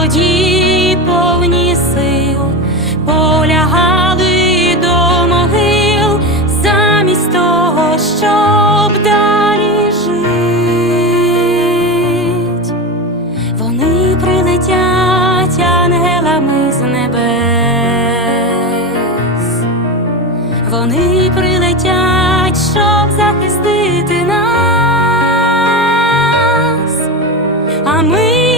Тоді повні сил, полягали до могил замість того, щоб далі жить. Вони прилетять ангелами з небес, вони прилетять, щоб захистити нас. А ми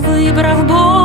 Вибрав Бог